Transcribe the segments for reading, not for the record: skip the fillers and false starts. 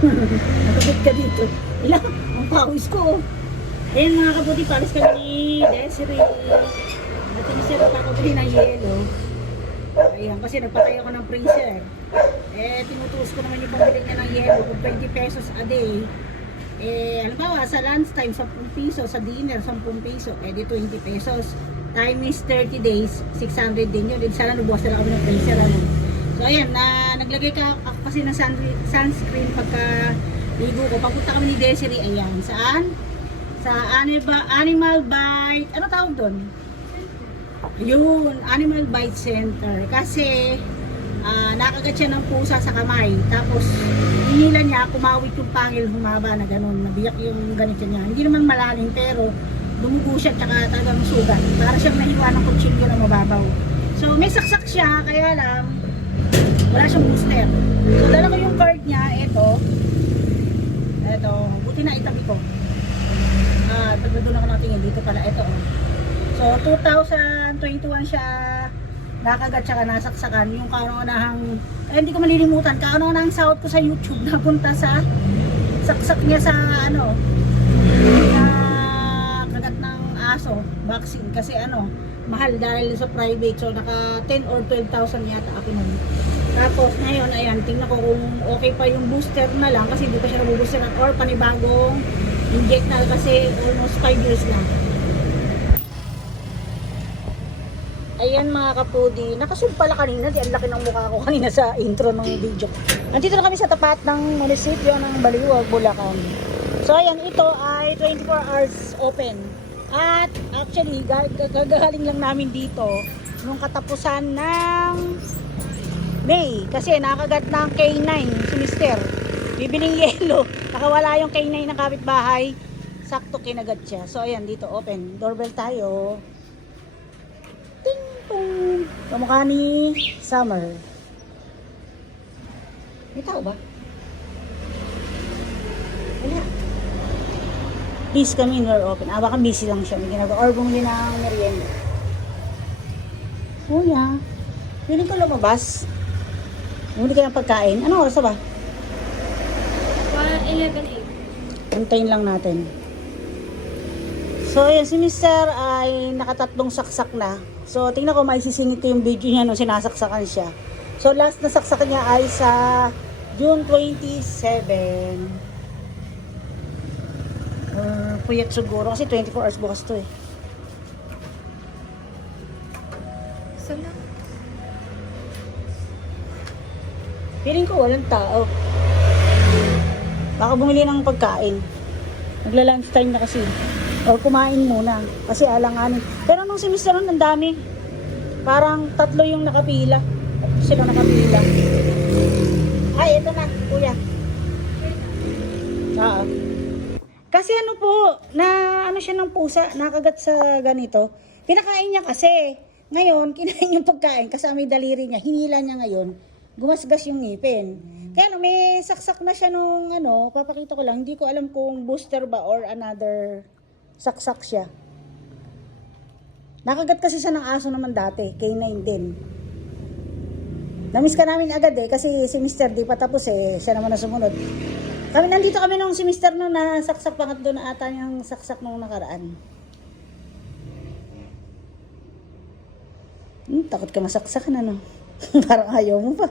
Nakabit ka dito. Ilang, ang pawis ko. Ayan mga kabuti, palis kami ni Desiree. At yung sir, kakabili ng yelo. Ayan, kasi nagpatay ako ng freezer. Eh, tinutuos ko naman yung pambili niya ng yelo kung 20 pesos a day. Eh, halimbawa, sa lunch time, 10 piso. Sa dinner, 10 piso. Eh, di 20 pesos. Time is 30 days, 600 din yun. Sana nabuwas na lang ako ng freezer. Ano. So, ayan, naglagay ka ako kasi ng sunscreen pagka ligo ko. Papunta kami ni Desiree. Ayan, saan? Sa Animal Bite. Ano tawag doon? Yun, Animal Bite Center. Kasi, nakagat siya ng pusa sa kamay. Tapos, hinila niya, kumawit yung pangil, humaba na ganun. Nabiyak yung ganito niya. Hindi naman malalim, pero dumugo siya, tsaka talagang sugat. Para siyang nahiwa ng kutsilyo na mababaw. So, may saksak siya, kaya lang, wala siyang booster. So, dala ko yung card niya, ito, buti na itabi ko. Pag doon ako natingin, dito pala, ito. So, 2021 siya nakagat siya, nasaksakan. Yung kauna-unahang, hindi ko malilimutan, kauna-unahang sahod ko sa YouTube, napunta sa saksak niya sa, na kagat ng aso, vaccine. Kasi mahal dahil sa private. So, naka 10 or 12,000 yata ako nun. Tapos, ngayon, ayan, tingnan ko kung okay pa yung booster na lang kasi hindi pa siya nabubooster or panibagong inject na kasi almost 5 years na. Ayan mga kapudi, nakazoom pala kanina, di ang laki ng mukha ko kanina sa intro ng video. Nandito na kami sa tapat ng munisipyo ng Baliwag, Bulacan. So ayan, ito ay 24 hours open. At actually, gagaling lang namin dito nung katapusan ng May. Kasi nakagat ng K9 si Mister. Bibiling yelo. Nakawala yung K9 ng kapitbahay. Sakto kinagat siya. So ayan, dito open. Doorbell tayo. Ting pong. Kamukha ni Summer. May tao ba? Wala. Please come in, we're open. Baka busy lang siya. May ginagawa. Or bumili ng merienda. Oh yeah. Piling ko lumabas. Bumili ka ng pagkain. Anong oras na ba? 11:08. Antayin lang natin. So, ayan, si Mister ay nakatatlong saksak na. So, tingnan ko, maisisingit ko yung video niya nung sinasaksakan siya. So, last na saksakan niya ay sa June 27. Puyat siguro kasi 24 hours bukas to eh. Saan na? Feeling ko walang tao. Baka bumili ng pagkain. Nagla-lunch time na kasi. O kumain muna. Kasi alanganin. Pero nung si Mr. Ron, ang dami. Parang 3 yung nakapila. Sila nakapila. Ay, ito na, kuya. Kasi na siya ng pusa, nakagat sa ganito. Pinakain niya kasi. Ngayon, kinain yung pagkain, kasama yung daliri niya, hinila niya ngayon, gumasgas yung ngipin. Kaya may saksak na siya nung papakita ko lang, hindi ko alam kung booster ba or another saksak siya. Nakagat kasi siya ng aso naman dati, K9 din. Namiss ka namin agad kasi si Mr. di pa tapos siya naman na sumunod. Nandito kami nung si Mr. nung nasaksak, pangatlo na ata niyang saksak nung nakaraan. Takot ka masaksakan Parang ayaw mo pa.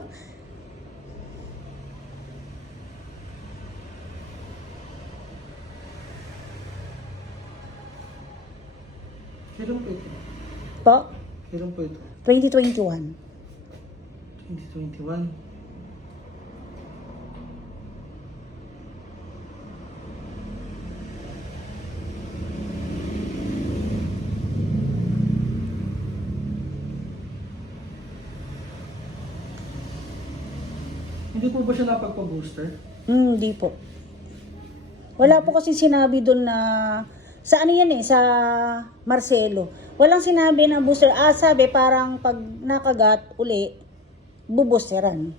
Kailan po ito? Po? Kailan po ito? 2021. 2021. Hindi po ba siya napagpa-booster? Hindi po. Wala po kasi sinabi doon na sa sa Marcelo. Walang sinabi na booster. Sabi parang pag nakagat uli, buboosteran.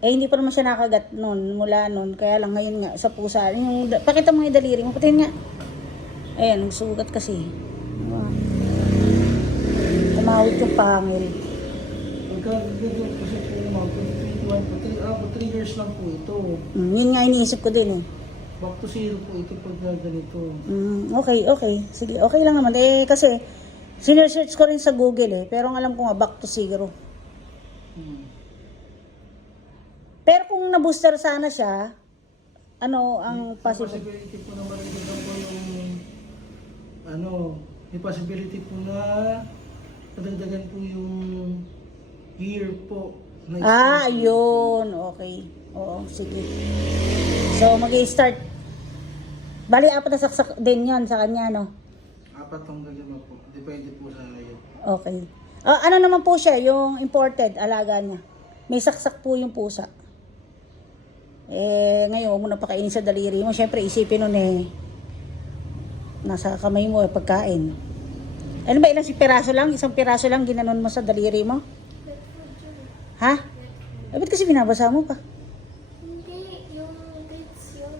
Hindi pa naman siya nakagat mula noon. Kaya lang ngayon nga sa pusa. Pakita mo yung daliri mo. Patin nga. Ayan, nagsugat kasi. Kumawit yung pangil. Pagka-gagawin po siya po umabot, 21 po. 3 years lang po ito. Yun nga iniisip ko din eh. Back to zero po ito pag ganito. Okay. Sige, okay lang naman. Kasi, sinesearch ko rin sa Google eh. Pero ang alam ko nga, back to zero. Pero kung na-booster sana siya, ano ang possible? Possibility po na maragdagan po yung may possibility po na madagdagan po yung year po. Ayun. Okay. Oo, sige. So, mag-i-start. Bali, 4 na saksak din yon sa kanya, no? 4 hanggang 5 po. Depende po sa yun. Okay. Ano naman po siya, yung imported, alaga niya? May saksak po yung pusa. Ngayon, huwag mo na pakainin sa daliri mo. Siyempre, isipin nun nasa kamay mo pagkain. Ano ba, ilang piraso lang? Isang piraso lang ginanon mo sa daliri mo? Ha? Ba't kasi binabasa mo pa? Hindi, yung grits yun.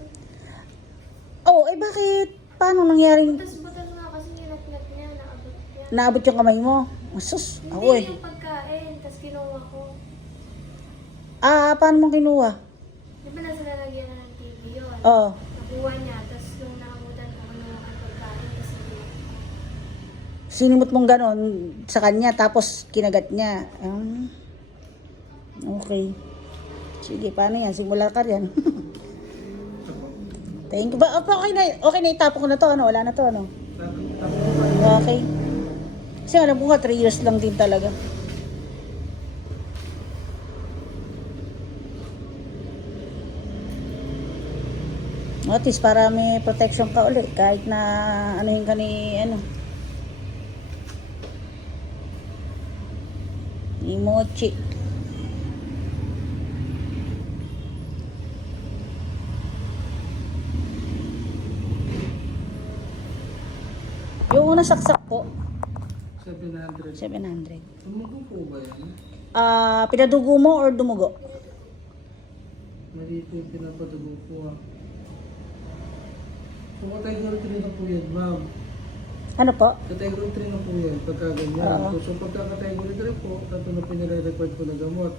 Oo, bakit? Paano nangyaring Butas-butas nga kasi nilaglag niya, naabot niya. naabot yung kamay mo? Sus, ako Hindi yung pagkain, tapos kinuha ko. Paano mo kinuha? Di ba nasa lalagyan na ng TV yun? Oo. Nakuha niya, tapos nung nakamutan ko kinuha ko yung pagkain kasi Sinimot mong ganon sa kanya, tapos kinagat niya. Okay. Sige, paano yan? Simula ka yan. Thank you. Okay na itapon ko na to, ano? Wala na to, ano? Okay. Kasi alam ko nga, 3 years lang din talaga. At least para may protection ka ulit kahit na anuhin ka ni ni Mochi. Yung unang saksak po, 700. 700. Tumugo po ba yan? Pinadugo mo or dumugo? Mali po yung pinapadugo po. So, category 3 na po yan, ma'am. Ano po? Category 3 na po yan, pagka ganyan. So, pagka category 3 po, tato na pinare-record po na gamot.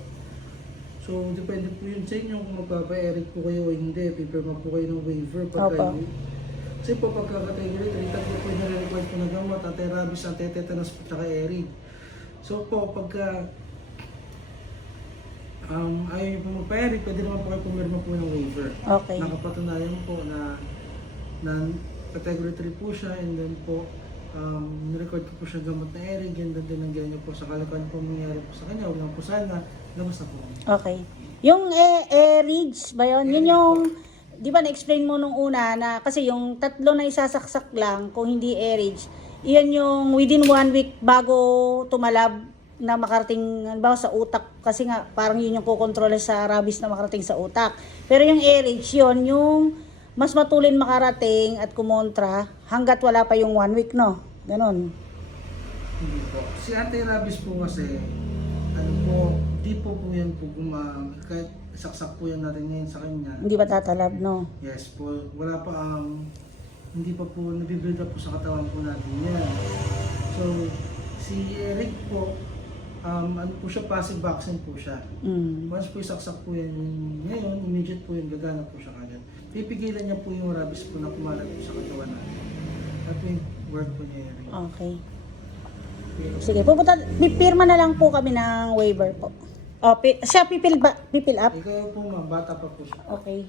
So, depende po yun sa inyo kung magpapa-eric po kayo o hindi. Pipirma po kayo ng waiver pagka yun. Kasi po, pagka category 3, tatlo po yung nare-record po na gamot, anti-rabies, anti-tetanus, tsaka eric. So po, pagka ayaw nyo po magpa-eric, pwede naman po kayo pumirma po ng waiver. Okay. Nakapatunayan po na category 3 po siya, and then po nirecord ko po siya gamot na eric, and then dinanggihan niyo po sa kalakan po mangyari po sa kanya, huwag lang po sana, labas na po. Okay. Yung Ridge ba yun? Yun yung, di ba na-explain mo nung una na kasi yung 3 na isasaksak lang, kung hindi Ridge, iyan yung within 1 week bago tumalab na makarating halimbawa sa utak, kasi nga parang yun yung kukontrol sa rabies na makarating sa utak. Pero yung Ridge, yun yung mas matulin makarating at kumontra hanggat wala pa yung 1 week, no? Ganon. Hindi po. Si anti-rabies po kasi, di po yan po kahit saksak po yan natin ngayon sa kanya. Hindi ba tatalab, no? Yes po, wala pa hindi pa po nabibuild up po sa katawan po natin yan. So, si Eric po, po siya, passive vaccine po siya. Once po isaksak po yan ngayon, immediate po yun, gagana po siya kagad. Pipigilan niya po yung rabies po na kumalat po sa katawan natin. At yung word po niya Eric. Okay. Sige, pipirma na lang po kami ng waiver po. Siya pipil up? Ikaw po ma'am, bata pa po siya. Okay.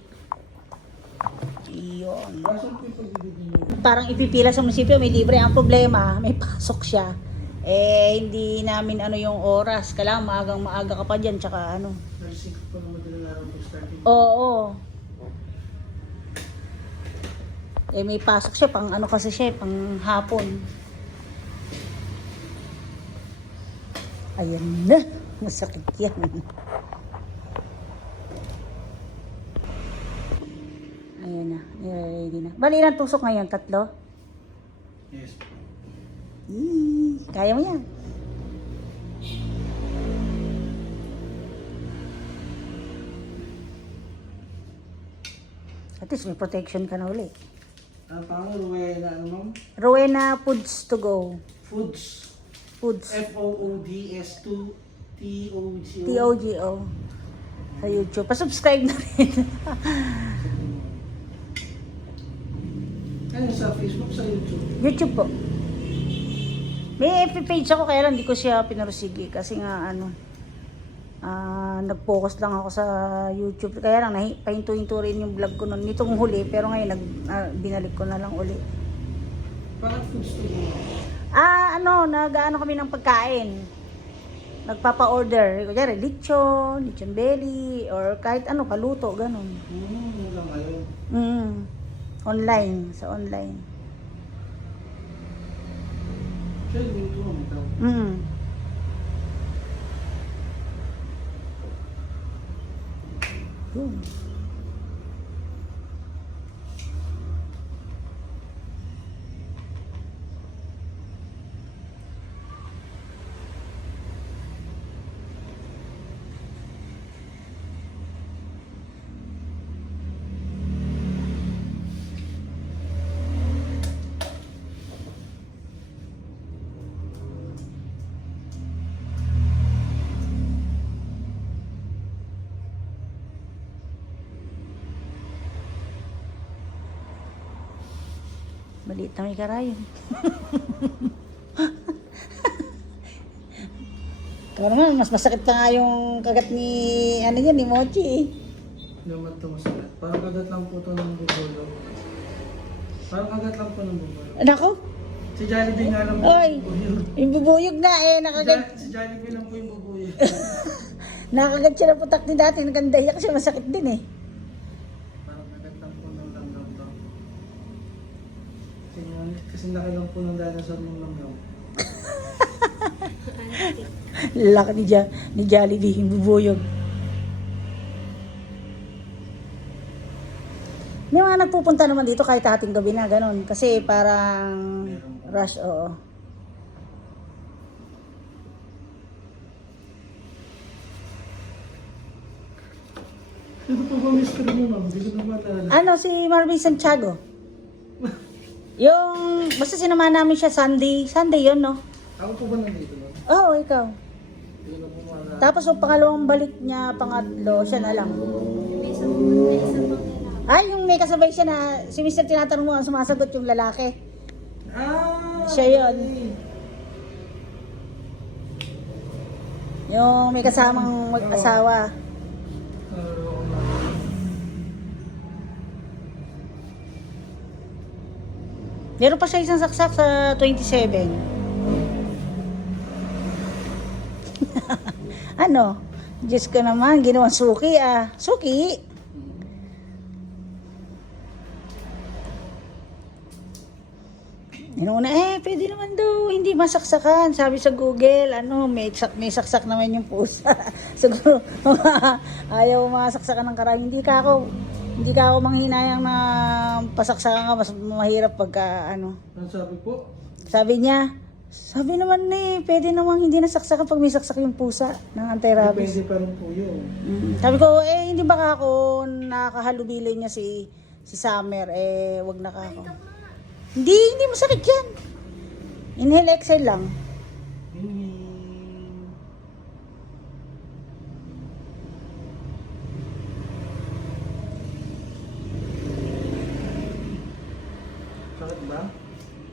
Iyon. Kaso po yung pagbibigyan niyo. Parang ipipila sa munisipyo, may libre. Ang problema, may pasok siya. Hindi namin yung oras. Kailangan maaga ka pa dyan, tsaka Narsik po na madalang araw po starting. Oo. May pasok siya, pang kasi siya, pang hapon. Ayan na. Masakit yan. Ayan na. Ready na. Bali, ilang tusok ngayon? 3? Yes po. Kaya mo yan. At least may protection ka na ulit. Paano Rowena, ma'am? Rowena Foods to Go. Foods. Foods. Foods. TOGO. Sa YouTube. Pa-subscribe na rin. Ano sa Facebook, sa YouTube? YouTube po. May FB page ako kaya lang hindi ko siya pinursige kasi nga nag-focus lang ako sa YouTube. Kaya lang pahinto-hinto rin yung vlog ko noon nitong huli pero ngayon binalik ko na lang uli. Bakit food studio? Nag-ano kami ng pagkain. Nagpapa-order. Kunyari, lechon belly, or kahit ano, paluto, ganun. Yun lang kayo. Online, sa online. Siya, luto mo ito. Yun. Maliit na may karayon. Kaya naman, mas masakit pa nga yung kagat ni, ni Mochi eh. Naman ito masakit. Parang kagat lang po ito ng bubulo. Parang kagat lang po ng bubulo. Nako, Si Jollibee nga lang po Oy! yung bubuyog. yung bubuyog na eh, Si Jollibee lang po yung bubuyog. nakagat siya ng putak ni dati, nagandaya kasi masakit din eh. Parang kagat lang po ng langgam to. Kasi laki lang po ng dinosaur ng langgam. Laki ni Jollibee, yung bubuyog. May mga nagpupunta naman dito kahit hating gabi na, ganun. Kasi parang rush, oo. Sino po ba mystery mo, ma'am? Hindi ko na maalala. Si Marvin Santiago. Basta sinamahan namin siya Sunday yun, no? Ako po ba nandito, ma'am? Oo, ikaw. Hindi ko na po maalala. Tapos yung pangalawang balik niya, pangatlo, siya na lang. May isang pang lalaki. Yung may kasabay siya na, si Mr. tinatanong mo, ang sumasagot yung lalaki. Siya yun. okay. Yung may kasamang mag-asawa. Nalaro ko na. Meron pa siya isang saksak sa 27. Diyos ko naman, ginawang suki ah. Suki! Inuna, pwede naman daw, hindi masaksakan. Sabi sa Google, may saksak naman yung pusa. Siguro, ayaw masaksakan ng karami. Hindi ka ako manghinayang na pasaksakan ka, mas mahirap pagka, Ano sabi po? Sabi naman pwede namang hindi nasaksakan pag may saksak yung pusa ng anti-rabies. Depende pa rin po yun. Sabi ko, hindi baka ako nakahalubilo niya si Summer, wag na ka ako. Hindi masakit yan. Inhale, exhale lang. Sakit ba?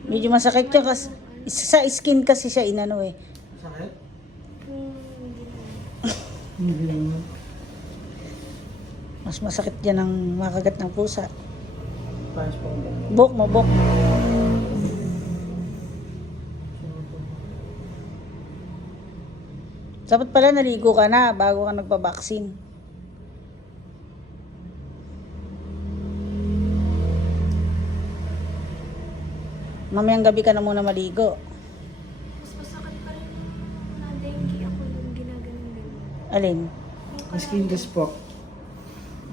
Medyo masakit yan kasi sa skin kasi siya inano eh. Sakit? Hindi naman. Hindi naman. Mas masakit yan ang makagat ng pusa. Pares pa ko. Bok mo, bok. Dapat pala naligo ka na bago ka nagpa-vaccine. Mamayang gabi ka na muna maligo. Mas masakit pa rin yung na-dengue ako yung ginaganon-ganon. Alin? Skin test po.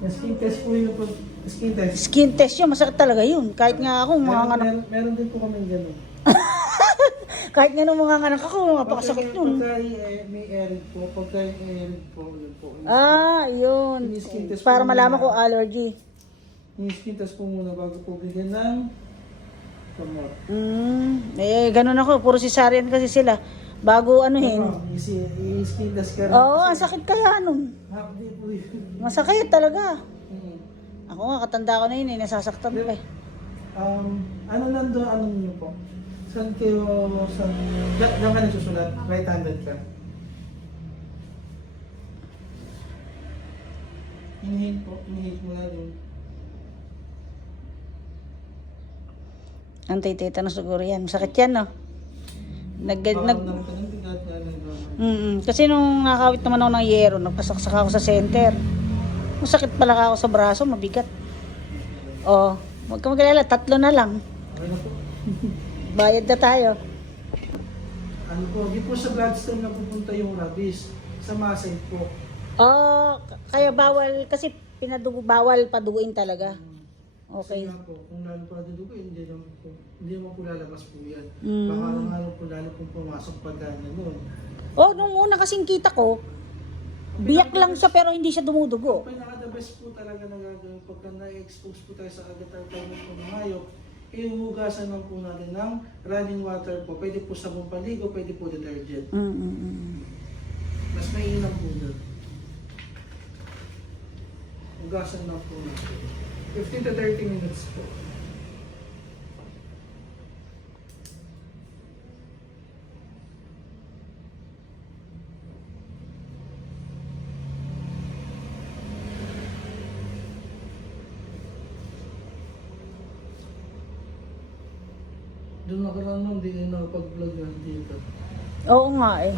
Skin test po yung skin test. Skin test yun, masakit talaga yun. Kahit nga ako, Meron din po kami gano'n. kahit nga nung mga nganak ako, napakasakit nun. Pagka may erid po, pagka erid po, yun po. Yun. Skin test Para po malaman muna. ko allergy. Yung skin test po muna bago po bigyan ng gamot. Ganun ako. Puro cesarean kasi sila. Bago anuhin. I-skinless ka rin. Oo, ang sakit kaya nun. Hindi po yun. Masakit talaga. Mm. Ako nga, katanda ko na yun eh, nasasaktan pa eh. Ano nandun, ano nyo po? Saan kayo, diyan ka nagsusulat? Right-handed ka? Inhale po, inhale mo na rin. Anti-tetanus siguro yan. Masakit yan, no? Baka naman ka ng bigat na nagano. Kasi nung nakawit naman ako ng yero, nagpasaksak ako sa center. Masakit pala ako sa braso, mabigat. Oh, huwag ka mag-alala, 3 na lang. Okay na po. Bayad na tayo. Ano po, di po sa bloodstream na pupunta yung rabies. Sa muscle po. Oh, kaya bawal, kasi bawal paduguin talaga. Kasi Okay. nga po, kung lalo pa dudugo, hindi naman po lalabas po yan. Mm. Baka lalo po pumasok pagka nun. Oh, nung una kasing kita ko, biyak lang siya pero hindi siya dumudugo. Pinaka-the best po talaga na gagawin pagka na-expose po tayo sa agatar-tayo po ng hayop, ihugasan lang po natin ng running water po. Pwede po sabong paligo, pwede po detergent. Mas mainam po doon. Hugasan lang po natin. 15 to 30 minutes po. Doon nakaraan nun, hindi na nakapag-vlog yan dito. Oo nga eh.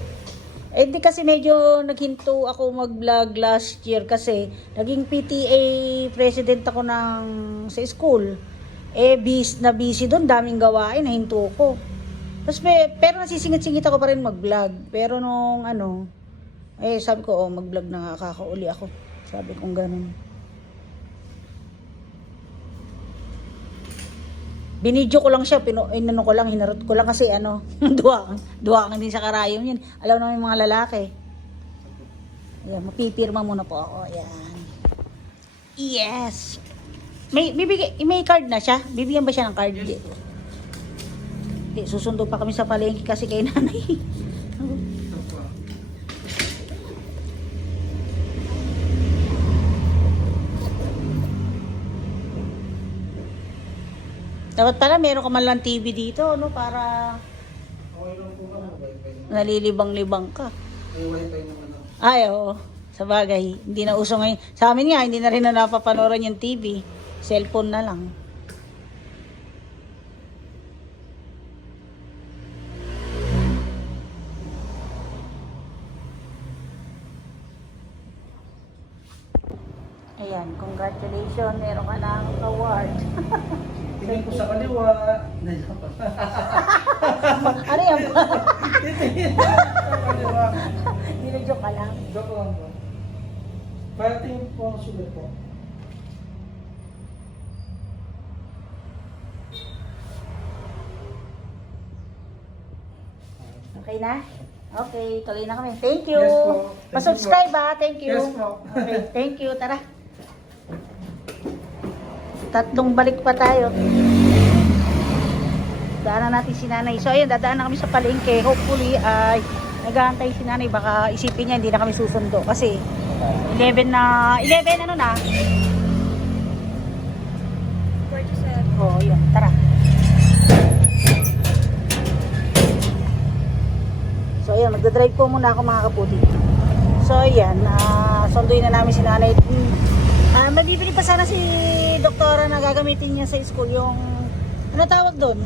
Eh di kasi medyo naghinto ako mag-vlog last year kasi naging PTA president ako sa school. Eh busy doon, daming gawain, nahinto ko. Tapos pero nasisingit-singit ako pa rin mag-vlog. Pero nung sabi ko, mag-vlog na nga, kakauli ako. Sabi kong ganun. Binidyo ko lang siya, inano ko lang, hinarot ko lang kasi duwang din sa karayom yun. Alam naman yung mga lalaki. Ayan, mapipirma muna po ako. Ayan. Yes! May card na siya? Bibigyan ba siya ng card? Yes. Di, susundo pa kami sa palengke kasi kay nanay. Ito po. Dapat pala meron ka man lang TV dito, no? Para Okay lang po ka, wifi naman. nalilibang-libang ka. May wifi naman ako. Ay, oo. Sa bagay, hindi na uso ngayon. Sa amin nga, hindi na rin na napapanoran yung TV. Cellphone na lang. Ayan, congratulations. Meron ka ng award. Tingin ko sa kaliwa. Ano yan? Tingin ko sa kaliwa. Binudyo ka lang. Joke lang po. Para tingin po ang sulat po. Okay na? Okay, tuloy na kami. Thank you. Yes po. Thank you Pa-subscribe ha. Thank you. Yes po. Okay, thank you. Tara. 3 balik pa tayo. Daanan natin si nanay. So ayun, dadaan na kami sa palengke. Hopefully ay nag-aantay si nanay. Baka isipin niya hindi na kami susundo. Kasi 11 ano na. 47. Oh, yun. Tara. So ayan, magdadrive po muna ako mga kaputi. So ayan, sunduin na namin si nanay. Magbibili pa sana si doktora na gagamitin niya sa school yung, ano tawag doon?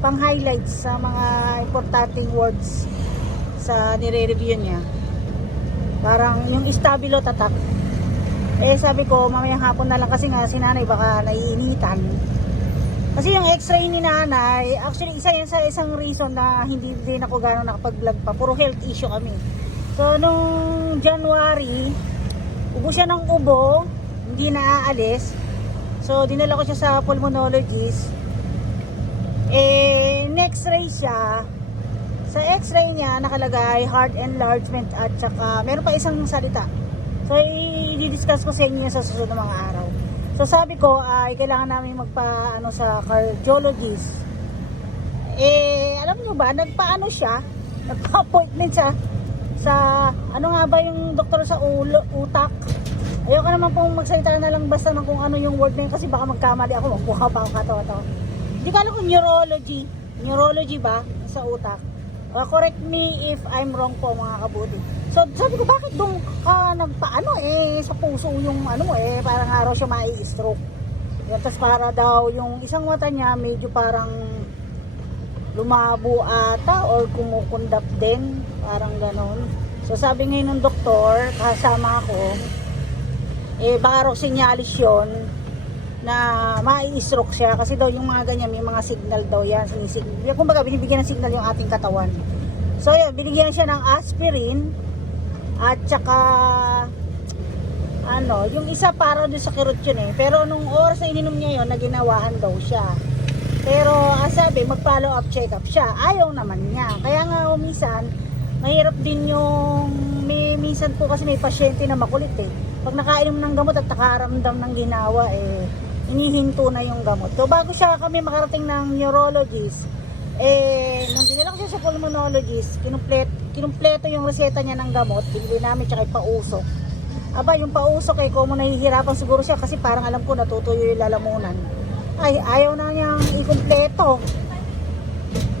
Pang highlights sa mga importanteng words sa nire-review niya. Parang yung stabilo tatak. Eh sabi ko, mamayang hapon na lang kasi nga si nanay baka naiinitan. Kasi yung x-ray ni nanay, actually isa yan sa isang reason na hindi din ako gano'n nakapag-vlog pa. Puro health issue kami. So nung January, ubo siya ng ubo, hindi naaalis. So dinala ko siya sa pulmonologist. Eh next ray siya. Sa x-ray niya nakalagay heart enlargement at saka meron pa isang salita. So i-discuss ko sa inyo sa susunod na mga araw. So sabi ko ay kailangan namin sa cardiologist. Eh alam niyo ba, nagpaano siya? nagpa-appointment sa ano nga ba yung doktor sa utak. Ayoko naman pong magsalita na lang basta ng kung ano yung word na yun kasi baka magkamali ako, magbuka pa ako katawa-tawa. Hindi ko alam kung neurology ba sa utak. Correct me if I'm wrong po mga kabuti. So sabi ko bakit doon ka nagpaano sa puso yung ano mo parang araw siya mai-stroke. Tapos para daw yung isang mata niya medyo parang lumabo ata or kumukundap din, parang ganon. So sabi ngayon ng doktor, kasama ako, baka raw sinyalis yun na mai-stroke siya kasi daw yung mga ganyan may mga signal daw yan, sinisignal. Kumbaga binibigyan ng signal yung ating katawan. So yun, binigyan siya ng aspirin at saka yung isa para doon sa kirot yun pero nung oras na ininom niya yun, naginawaan daw siya. Pero sabi, mag-follow up check up siya. Ayaw naman niya. Kaya nga minsan, mahirap din yung minsan po kasi may pasyente na makulit Pag nakainom ng gamot at nakaramdam ng ginawa inihinto na yung gamot. So bago siya kami makarating ng neurologist, nung dinala ko siya sa pulmonologist, kinumpleto yung reseta niya ng gamot, binili namin tsaka pausok. Aba, yung pausok kung nahihirapan siguro siya kasi parang alam ko natutuyo yung lalamunan. Ayaw na niyang ikumpleto.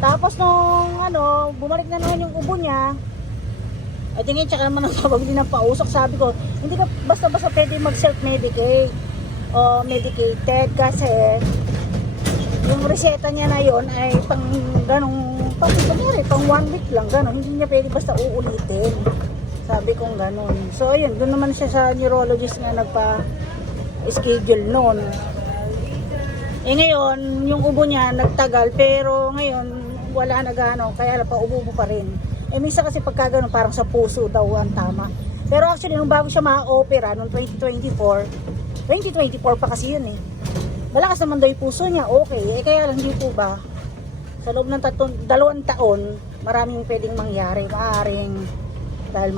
Tapos nung bumalik na naman yung ubo niya, tingin tsaka naman nagbabili ng pausok. Sabi ko, hindi ka basta-basta pwede mag-self-medicate o medicated kasi yung reseta niya na yon ay pang ganong pang 1 week lang ganon. Hindi niya pwede basta uulitin. Sabi kong ganon. So ayun, doon naman siya sa neurologist nga nagpa-schedule noon. Ngayon, yung ubo niya nagtagal pero ngayon wala na gano kaya pa-ubo pa rin. Minsan kasi pagka ganun parang sa puso daw ang tama. Pero actually nung bago siya ma-opera noong 2024 pa kasi yun malakas naman daw yung puso niya, okay. Kaya lang hindi po ba sa loob ng 2 taon maraming pwedeng mangyari. Maaaring dahil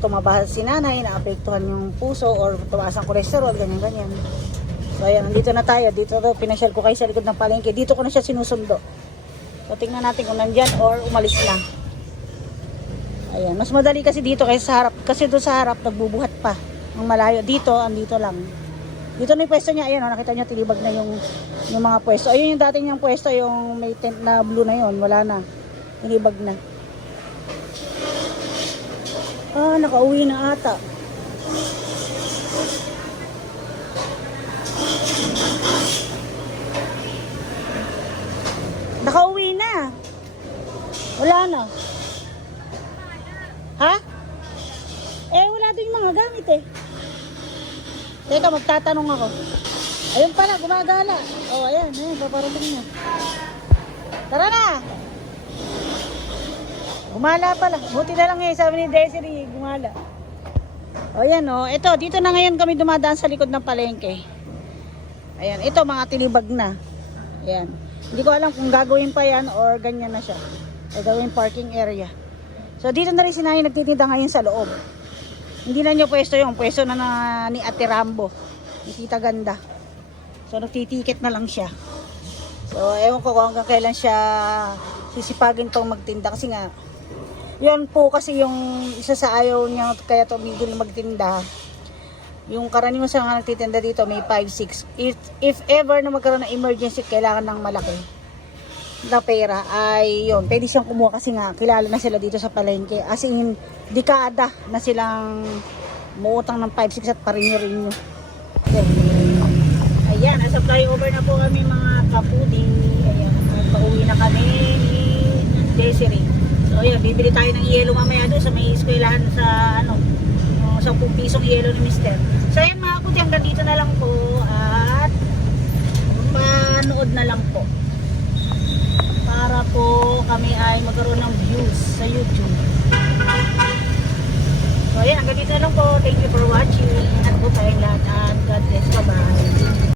tumaba si nanay, naapektuhan yung puso or tumaas ang cholesterol, ganyan-ganyan. So ayan, nandito na tayo. Dito pinasyal ko kayo sa likod ng palengke. Dito ko na siya sinusundo. So tingnan natin kung nandyan or umalis na. Ayan, mas madali kasi dito kaysa sa harap. Kasi doon sa harap, nagbubuhat pa. Ang malayo. Dito, andito lang. Dito na yung pwesto niya. Ayan, nakita niyo, tilibag na yung mga pwesto. Ayun yung dating niyang pwesto, yung may tent na blue na yun. Wala na. Tilibag na. Nakauwi na ata. Nakauwi na. Wala na. Ha? Wala din mga gamit Teka, magtatanong ako. Ayun pala, gumagala. Ayan, paparating na. Tara na! Gumala pala. Buti na lang sabi ni Desiree, gumala. Ayan ito, dito na ngayon kami dumadaan sa likod ng palengke. Ayan, ito mga tilibag na. Ayan. Hindi ko alam kung gagawin pa yan or ganyan na siya. Gagawin parking area. So dito na rin si Nanay nagtitinda ngayon sa loob. Hindi na niya pwesto yung pwesto na ni Ate Rambo. Ni Tita Ganda. So nagtitiket na lang siya. So ewan ko kung hanggang kailan siya sisipagin pang magtinda kasi nga yun po kasi yung isa sa ayaw niya kaya tumigil magtinda. Yung karaniwan sa mga nagtitinda dito may 5-6. If ever na magkaroon ng emergency kailangan ng malaki na pera ay yun, pwede siyang kumuha kasi nga kilala na sila dito sa palengke. As in, dekada na silang muutang ng 5-6 at parinyo-rinyo. Ayan, nasa flyover na po kami mga kapuding. Ayan, pauwi na kami ni Desiree. So ayan, bibili tayo ng yelo mamaya doon sa may eskwelahan sa 10 pisong yelo ni Mister. So ayan mga kapuding, hanggang dito na lang po at manood na lang po. Para po kami ay magkaroon ng views sa YouTube. So ayan, hanggang dito na lang po. Thank you for watching. Ingat po tayong lahat at God bless. Bye-bye.